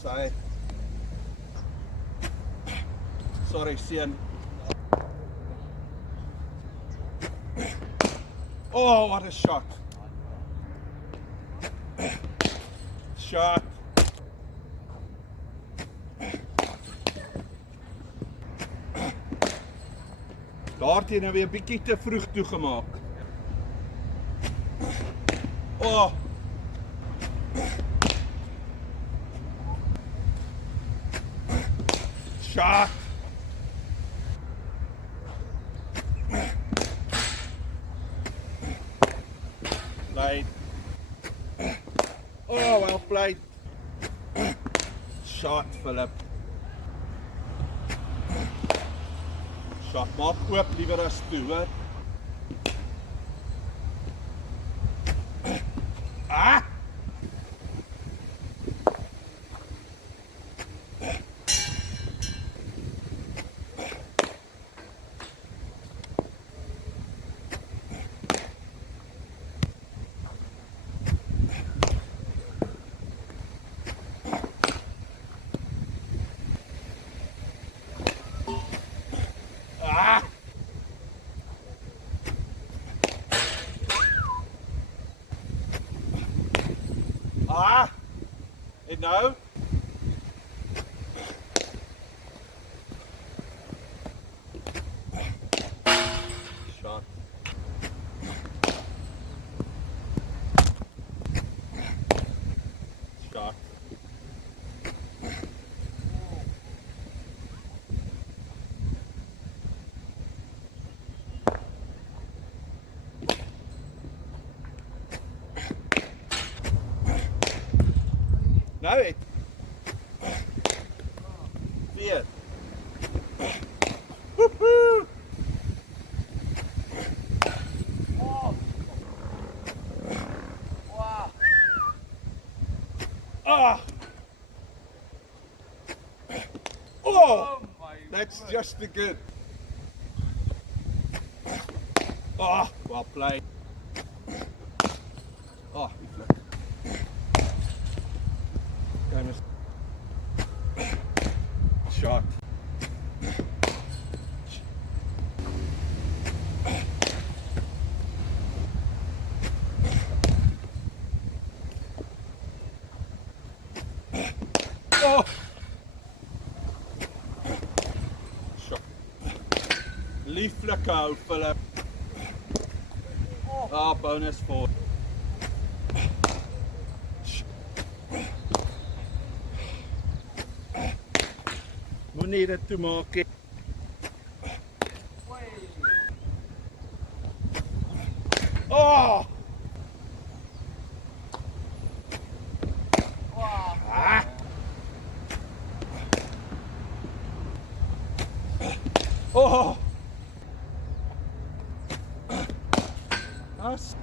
Say. Sorry, seun. Oh, what a shot. Shot. Daarteen nou weer 'n bietjie te vroeg toegemaak. Oh. Shot. Played. Oh, well played. Shot, Philip. Shot, maak oop liewer as toe, hoor. Ah! Ah! Ah! En nou? Shot. Shot. Nou het. Weer. Woehoe! Oh. Wow. Ah! Oh! Oh my That's word. just the good. Oh, well played. Oh, die flik. Gaan eens. Shot. Oh! Shot. Lieflik hou, Philip. Ah, bonus for. Moenie dit toe maak nie. Oh! Wow. Ah! Oh! As.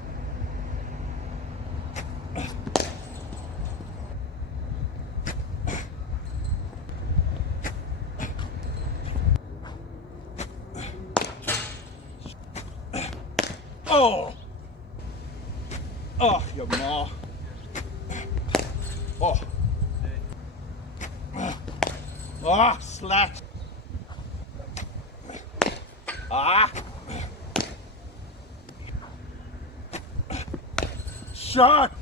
Oh! Ag, jou ma. Oh. Ah, slat. Ah. Shot.